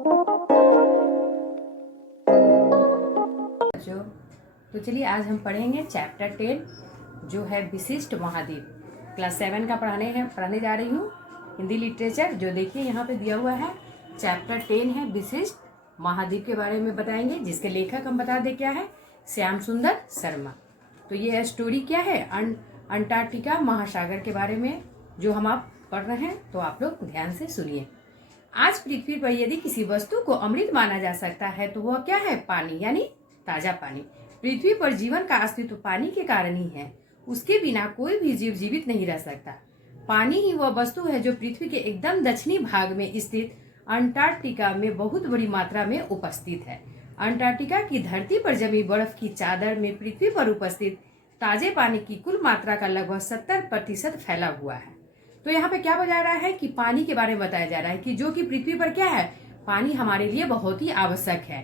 तो चलिए आज हम पढ़ेंगे चैप्टर 10 जो है विशिष्ट महाद्वीप। क्लास 7 का पढ़ाने जा रही हूँ हिंदी लिटरेचर। जो देखिए यहाँ पे दिया हुआ है चैप्टर 10 है विशिष्ट महाद्वीप के बारे में बताएंगे, जिसके लेखक हम बता दें क्या है, श्याम सुंदर शर्मा। तो ये स्टोरी क्या है, अंटार्कटिका महासागर के बारे में जो हम आप पढ़ रहे हैं, तो आप लोग ध्यान से सुनिए। आज पृथ्वी पर यदि किसी वस्तु को अमृत माना जा सकता है तो वह क्या है, पानी, यानी ताजा पानी। पृथ्वी पर जीवन का अस्तित्व पानी के कारण ही है, उसके बिना कोई भी जीव जीवित नहीं रह सकता। पानी ही वह वस्तु है जो पृथ्वी के एकदम दक्षिणी भाग में स्थित अंटार्कटिका में बहुत बड़ी मात्रा में उपस्थित है। अंटार्कटिका की धरती पर जमी बर्फ की चादर में पृथ्वी पर उपस्थित ताजे पानी की कुल मात्रा का लगभग 70% फैला हुआ है। तो यहाँ पे क्या बताया रहा है कि पानी के बारे में बताया जा रहा है कि जो कि पृथ्वी पर क्या है, पानी हमारे लिए बहुत ही आवश्यक है।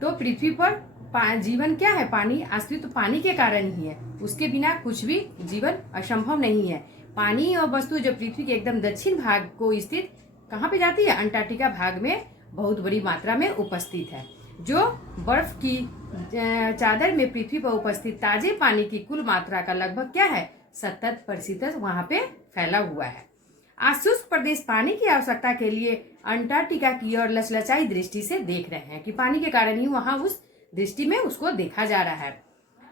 तो पृथ्वी पर जीवन क्या है, पानी, अस्तित्व पानी के कारण ही है, उसके बिना कुछ भी जीवन असंभव नहीं है। पानी और वस्तु जो पृथ्वी के एकदम दक्षिण भाग को स्थित कहाँ पे जाती है, अंटार्कटिका भाग में बहुत बड़ी मात्रा में उपस्थित है। जो बर्फ की चादर में पृथ्वी पर उपस्थित ताजे पानी की कुल मात्रा का लगभग क्या है, 70% वहां पे फैला हुआ है। आज शुष्क प्रदेश पानी की आवश्यकता के लिए अंटार्कटिका की ओर लचलचाई दृष्टि से देख रहे हैं कि पानी के कारण ही वहां उस दृष्टि में उसको देखा जा रहा है।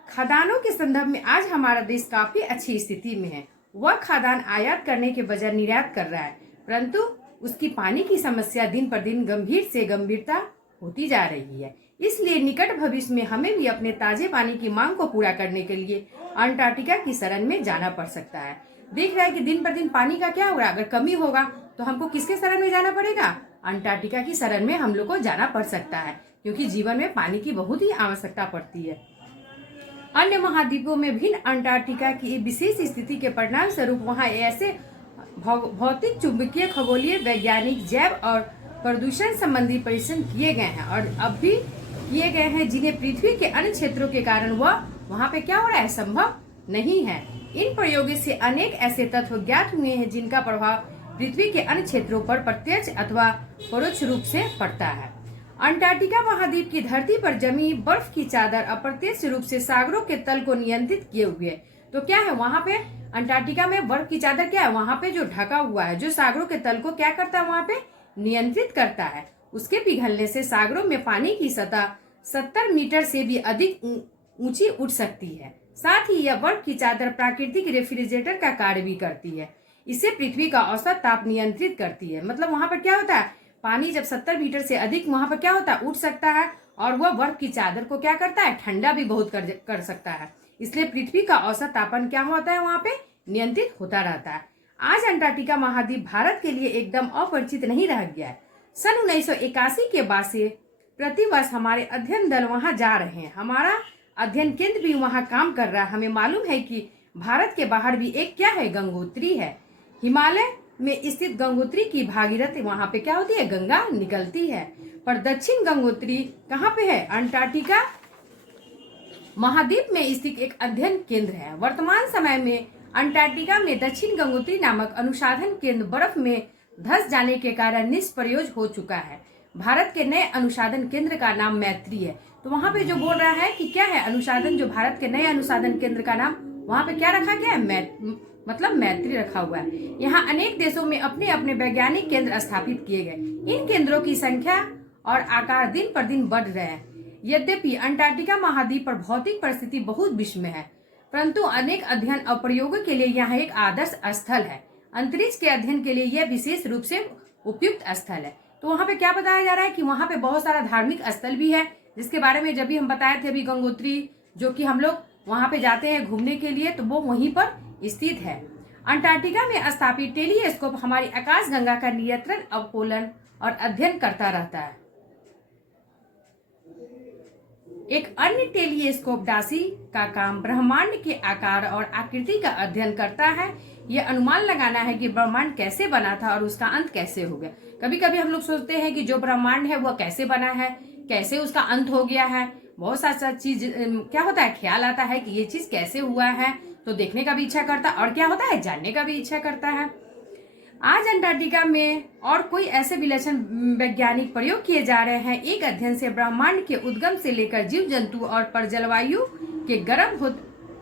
खदानों के संदर्भ में आज हमारा देश काफी अच्छी स्थिति में है। वह खदान आयात करने के बजाय निर्यात कर रहा है, परंतु उसकी पानी की समस्या दिन पर दिन गंभीर से गंभीरता होती जा रही है। इसलिए निकट भविष्य में हमें भी अपने ताजे पानी की मांग को पूरा करने के लिए अंटार्कटिका की शरण में जाना पड़ सकता है। देख रहा है कि दिन पर दिन पानी का क्या हो रहा है, अगर कमी होगा तो हमको किसके शरण में जाना पड़ेगा, अंटार्कटिका की शरण में हम लोग को जाना पड़ सकता है, क्योंकि जीवन में पानी की बहुत ही आवश्यकता पड़ती है। अन्य महाद्वीपों में भिन्न अंटार्कटिका की विशेष स्थिति के परिणाम स्वरूप वहाँ ऐसे भौतिक, चुंबकीय, खगोलीय, वैज्ञानिक, जैव और प्रदूषण संबंधी परीक्षण किए गए हैं और अब भी किए गए हैं, जिन्हें पृथ्वी के अन्य क्षेत्रों के कारण वहाँ पे क्या हो रहा है, संभव नहीं है। इन प्रयोगों से अनेक ऐसे तत्व ज्ञात हुए हैं जिनका प्रभाव पृथ्वी के अन्य क्षेत्रों पर प्रत्यक्ष अथवा परोक्ष रूप से पड़ता है। अंटार्कटिका महाद्वीप की धरती पर जमी बर्फ की चादर अप्रत्यक्ष रूप से सागरों के तल को नियंत्रित किए हुए है। तो क्या है, वहाँ पे अंटार्कटिका में बर्फ की चादर क्या है, वहाँ पे जो ढका हुआ है, जो सागरों के तल को क्या करता है, वहाँ पे नियंत्रित करता है। उसके पिघलने से सागरों में पानी की सतह 70 मीटर से भी अधिक ऊंची उठ सकती है। साथ ही यह बर्फ की चादर प्राकृतिक रेफ्रिजरेटर का कार्य भी करती है। इससे पृथ्वी का औसत ताप नियंत्रित करती है। मतलब वहाँ पर क्या होता है, पानी जब 70 मीटर से अधिक वहाँ पर क्या होता है, उठ सकता है, और वह बर्फ की चादर को क्या करता है, ठंडा भी बहुत कर सकता है। इसलिए पृथ्वी का औसत तापमान क्या होता है, वहाँ पे नियंत्रित होता रहता है। आज अंटार्कटिका महाद्वीप भारत के लिए एकदम अपरिचित नहीं रह गया है। सन 1981 के बाद से प्रतिवर्ष हमारे अध्ययन दल वहाँ जा रहे हैं। हमारा अध्ययन केंद्र भी वहाँ काम कर रहा है। हमें मालूम है कि भारत के बाहर भी एक क्या है, गंगोत्री है। हिमालय में स्थित गंगोत्री की भागीरथी वहाँ पे क्या होती है, गंगा निकलती है। पर दक्षिण गंगोत्री कहाँ पे है, अंटार्कटिका महाद्वीप में स्थित एक अध्ययन केंद्र है। वर्तमान समय में अंटार्कटिका में दक्षिण गंगोत्री नामक अनुसंधान केंद्र बर्फ में धंस जाने के कारण निष्प्रयोज हो चुका है। भारत के नए अनुसंधान केंद्र का नाम मैत्री है। तो वहाँ पे जो बोल रहा है कि क्या है, अनुसंधान, जो भारत के नए अनुसंधान केंद्र का नाम वहाँ पे क्या रखा गया है, मतलब मैत्री रखा हुआ है। यहाँ अनेक देशों में अपने अपने वैज्ञानिक केंद्र स्थापित किए गए। इन केंद्रों की संख्या और आकार दिन पर दिन बढ़ रहे हैं। यद्यपि अंटार्कटिका महाद्वीप पर भौतिक परिस्थिति बहुत विषम है, परंतु अनेक अध्ययन और प्रयोगों के लिए यहाँ एक आदर्श स्थल है। अंतरिक्ष के अध्ययन के लिए यह विशेष रूप से उपयुक्त स्थल है। तो वहाँ पे क्या बताया जा रहा है कि वहाँ पे बहुत सारा धार्मिक स्थल भी है, जिसके बारे में जब भी हम बताए थे अभी, गंगोत्री, जो कि हम लोग वहाँ पे जाते हैं घूमने के लिए, तो वो वहीं पर स्थित है। अंटार्कटिका में स्थापित टेलीस्कोप हमारी आकाशगंगा का नियंत्रण, अवलोकन और अध्ययन करता रहता है। एक अन्य टेलीस्कोप डासी का काम ब्रह्मांड के आकार और आकृति का अध्ययन करता है। यह अनुमान लगाना है कि ब्रह्मांड कैसे बना था और उसका अंत कैसे हो गया। कभी कभी हम लोग सोचते हैं कि जो ब्रह्मांड है वह कैसे बना है, कैसे उसका अंत हो गया है। बहुत सारा चीज क्या होता है, ख्याल आता है कि ये चीज कैसे हुआ है, तो देखने का भी इच्छा करता है और क्या होता है, जानने का भी इच्छा करता है। आज अंटार्कटिका में और कोई ऐसे विलक्षण वैज्ञानिक प्रयोग किए जा रहे हैं। एक अध्ययन से ब्रह्मांड के उद्गम से लेकर जीव जंतु और पर जलवायु के गर्म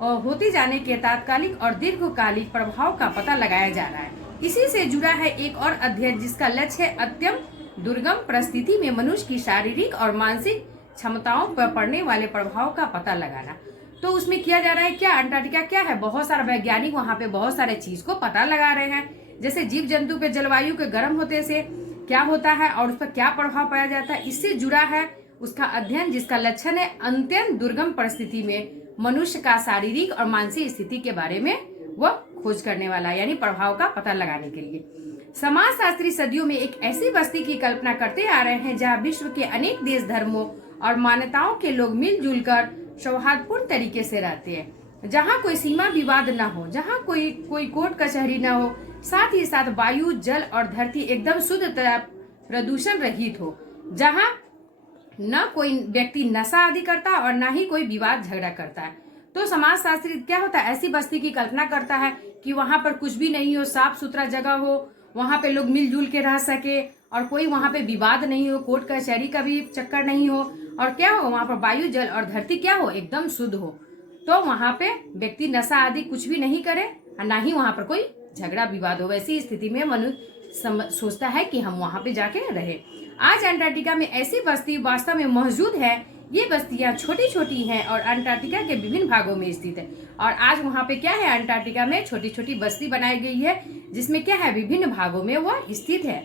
होते जाने के तात्कालिक और दीर्घकालिक प्रभाव का पता लगाया जा रहा है। इसी से जुड़ा है एक और अध्ययन जिसका लक्ष्य है अत्यंत दुर्गम परिस्थिति में मनुष्य की शारीरिक और मानसिक क्षमताओं पर पड़ने वाले प्रभाव का पता लगाना। तो उसमें किया जा रहा है क्या, अंटार्कटिका क्या है, बहुत सारा वैज्ञानिक वहाँ पे बहुत सारे चीज को पता लगा रहे हैं। जैसे जीव जंतु पे जलवायु के गर्म होते से क्या होता है और उस पर क्या प्रभाव पाया जाता है, इससे जुड़ा है उसका अध्ययन जिसका लक्षण है अत्यंत दुर्गम परिस्थिति में मनुष्य का शारीरिक और मानसिक स्थिति के बारे में वह खोज करने वाला, यानी प्रभाव का पता लगाने के लिए। समाजशास्त्री सदियों में एक ऐसी बस्ती की कल्पना करते आ रहे हैं जहाँ विश्व के अनेक देश, धर्मों और मान्यताओं के लोग मिलजुल कर सौहार्दपूर्ण तरीके से रहते हैं, जहाँ कोई सीमा विवाद न हो, जहाँ कोई कोर्ट कचहरी न हो, साथ ही साथ वायु, जल और धरती एकदम शुद्ध तरह प्रदूषण रहित हो, जहाँ न कोई व्यक्ति नशा आदि करता और न ही कोई विवाद झगड़ा करता है। तो समाजशास्त्री क्या होता है, ऐसी बस्ती की कल्पना करता है कि वहाँ पर कुछ भी नहीं हो, साफ सुथरा जगह हो, वहाँ पे लोग मिलजुल के रह सके और कोई वहाँ पे विवाद नहीं हो, कोर्ट कचहरी का भी चक्कर नहीं हो, और क्या हो वहाँ पर वायु, जल और धरती क्या हो, एकदम शुद्ध हो। तो वहाँ पे व्यक्ति नशा आदि कुछ भी नहीं करे और ना ही वहाँ पर कोई झगड़ा विवाद हो। वैसी स्थिति में मनुष्य सोचता है कि हम वहाँ पे जाके रहे। आज अंटार्कटिका में ऐसी बस्ती वास्तव में मौजूद है। ये बस्तियां छोटी छोटी हैं और अंटार्कटिका के विभिन्न भागों में स्थित है। और आज वहाँ पे क्या है, अंटार्कटिका में छोटी छोटी बस्ती बनाई गई है जिसमें क्या है, विभिन्न भागों में वह स्थित है।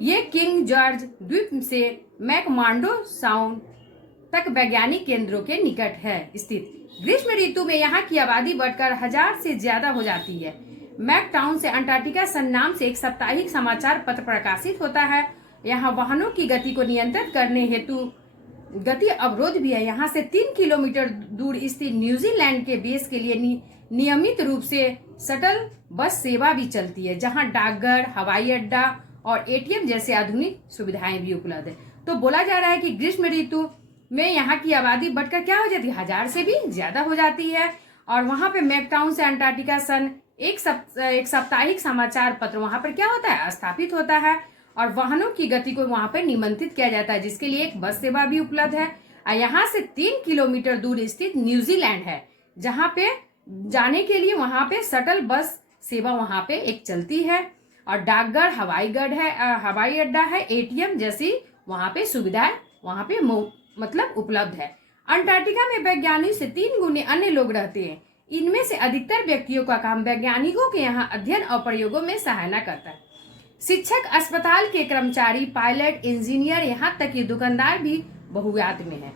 ये किंग जॉर्ज द्वीप से मैकमार्डो साउंड तक वैज्ञानिक केंद्रों के निकट है स्थित। ग्रीष्म ऋतु में यहाँ की आबादी बढ़कर 1000 से ज्यादा हो जाती है। मैकटाउन से अंटार्कटिका सन नाम से एक साप्ताहिक समाचार पत्र प्रकाशित होता है। यहाँ वाहनों की गति को नियंत्रित करने हेतु गति अवरोध भी है। यहाँ से 3 किलोमीटर दूर स्थित न्यूजीलैंड के बेस के लिए नियमित रूप से शटल बस सेवा भी चलती है, जहाँ डाकघर, हवाई अड्डा और एटीएम जैसे आधुनिक सुविधाएं भी उपलब्ध है। तो बोला जा रहा है कि ग्रीष्म ऋतु में यहाँ की आबादी बढ़कर क्या हो जाती है, 1000 से भी ज्यादा हो जाती है। और वहाँ पे मैकटाउन से अंटार्कटिका सन एक साप्ताहिक समाचार पत्र वहाँ पर क्या होता है, स्थापित होता है और वाहनों की गति को वहाँ पर नियंत्रित किया जाता है, जिसके लिए एक बस सेवा भी उपलब्ध है। और यहाँ से 3 किलोमीटर दूर स्थित न्यूजीलैंड है, जहाँ पे जाने के लिए वहाँ पे शटल बस सेवा वहाँ पे एक चलती है और डाकघर, हवाई अड्डा है, एटीएम जैसी वहाँ पे सुविधाएं वहाँ पे मतलब उपलब्ध है। अंटार्कटिका में वैज्ञानिकों से 3 गुने अन्य लोग रहते हैं। इनमें से अधिकतर व्यक्तियों का काम वैज्ञानिकों के यहाँ अध्ययन और प्रयोगों में सहायता करता है। शिक्षक, अस्पताल के कर्मचारी, पायलट, इंजीनियर, यहाँ तक कि दुकानदार भी बहुतायत में है।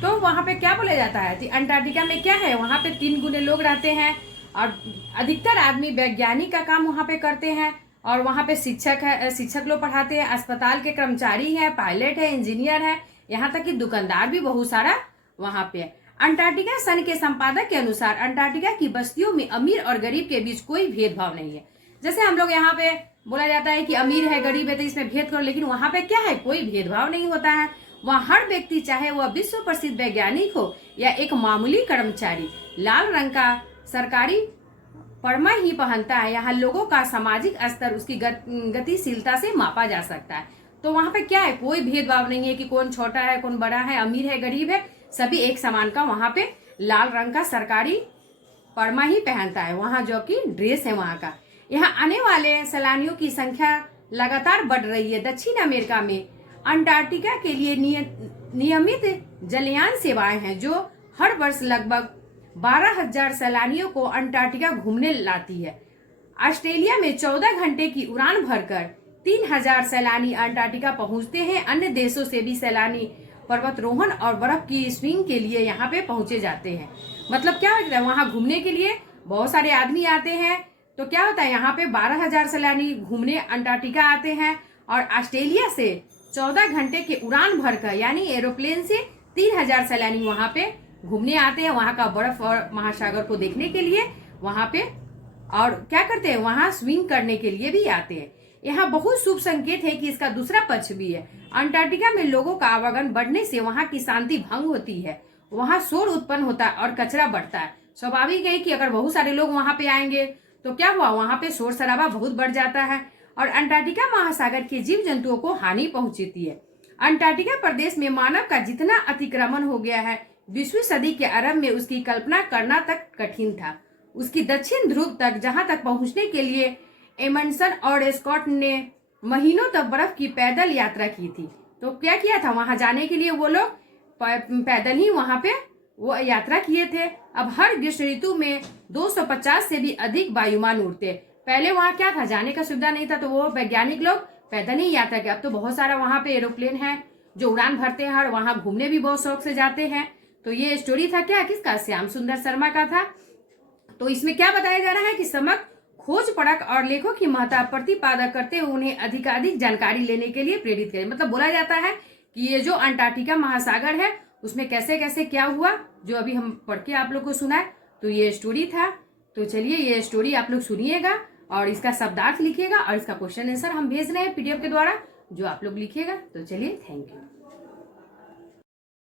तो वहाँ पे क्या बोला जाता है कि अंटार्कटिका में क्या है, वहाँ पे 3 गुने लोग रहते हैं और अधिकतर आदमी वैज्ञानिक का काम वहाँ पे करते हैं। और वहाँ पे शिक्षक लोग पढ़ाते हैं, अस्पताल के कर्मचारी हैं, पायलट है, इंजीनियर है, यहाँ तक कि दुकानदार भी बहुत सारा वहाँ पे है। अंटार्कटिका सन के संपादक के अनुसार अंटार्कटिका की बस्तियों में अमीर और गरीब के बीच कोई भेदभाव नहीं है। जैसे हम लोग यहाँ पे बोला जाता है कि अमीर है, गरीब है, तो इसमें भेद करो, लेकिन वहाँ पे क्या है, कोई भेदभाव नहीं होता है। वहाँ हर व्यक्ति, चाहे वह विश्व प्रसिद्ध वैज्ञानिक हो या एक मामूली कर्मचारी, लाल रंग का सरकारी परमा ही पहनता है। यहाँ लोगों का सामाजिक स्तर उसकी गतिशीलता से मापा जा सकता है। तो वहाँ पे क्या है, कोई भेदभाव नहीं है कि कौन छोटा है, कौन बड़ा है, अमीर है, गरीब है, सभी एक समान का वहाँ पे लाल रंग का सरकारी परमा ही पहनता है, वहाँ जो कि ड्रेस है वहाँ का। यहाँ आने वाले सैलानियों की संख्या लगातार बढ़ रही है। दक्षिण अमेरिका में अंटार्कटिका के लिए नियमित जलयान सेवाएं हैं, जो हर वर्ष लगभग 12,000 सैलानियों को अंटार्कटिका घूमने लाती है। ऑस्ट्रेलिया में 14 घंटे की उड़ान भरकर 3,000 सैलानी अंटार्कटिका पहुंचते हैं। अन्य देशों से भी सैलानी पर्वतारोहण और बर्फ की स्कीइंग के लिए यहाँ पे पहुंचे जाते हैं। मतलब क्या होता है, वहाँ घूमने के लिए बहुत सारे आदमी आते हैं। तो क्या होता है, यहाँ पे 12,000 सैलानी घूमने अंटार्कटिका आते हैं और ऑस्ट्रेलिया से 14 घंटे के उड़ान भरकर यानी एरोप्लेन से 3,000 सैलानी वहाँ पे घूमने आते हैं, वहाँ का बर्फ और महासागर को देखने के लिए वहाँ पे। और क्या करते हैं, वहाँ स्विंग करने के लिए भी आते हैं। यहाँ बहुत शुभ संकेत है कि इसका दूसरा पक्ष भी है। अंटार्कटिका में लोगों का आवागमन बढ़ने से वहाँ की शांति भंग होती है, वहाँ शोर उत्पन्न होता है और कचरा बढ़ता है। स्वाभाविक है कि अगर बहुत सारे लोग वहाँ पे आएंगे तो क्या हुआ, वहां पे शोर शराबा बहुत बढ़ जाता है और अंटार्कटिका महासागर के जीव जंतुओं को हानि पहुंचती है। अंटार्कटिका प्रदेश में मानव का जितना अतिक्रमण हो गया है, 20वीं सदी के आरंभ में उसकी कल्पना करना तक कठिन था। उसकी दक्षिण ध्रुव तक, जहां तक पहुंचने के लिए एमंडसन और स्कॉट ने महीनों तक बर्फ की पैदल यात्रा की थी। तो क्या किया था, वहां जाने के लिए वो लोग पैदल ही वहां पे वो यात्रा किए थे। अब हर ग्रीष्म ऋतु में 250 से भी अधिक वायुमान उड़ते। पहले वहां क्या था, जाने का सुविधा नहीं था, तो वो वैज्ञानिक लोग पैदल ही यात्रा किया। अब तो बहुत सारा वहां पे एरोप्लेन है जो उड़ान भरते हैं और वहां घूमने भी बहुत शौक से जाते हैं। तो ये स्टोरी था क्या, किसका, श्याम सुंदर शर्मा का था। तो इसमें क्या बताया जा रहा है कि समग्र खोज परख और लेखों की महत्ता प्रतिपादन करते हुए उन्हें अधिकाधिक जानकारी लेने के लिए प्रेरित करें। मतलब बोला जाता है कि ये जो अंटार्कटिका महासागर है उसमें कैसे कैसे क्या हुआ, जो अभी हम पढ़ के आप लोग को सुनाए, तो ये स्टोरी था। तो चलिए ये स्टोरी आप लोग सुनिएगा और इसका शब्दार्थ लिखिएगा और इसका क्वेश्चन आंसर हम भेज रहे हैं PDF के द्वारा, जो आप लोग लिखिएगा। तो चलिए, थैंक यू।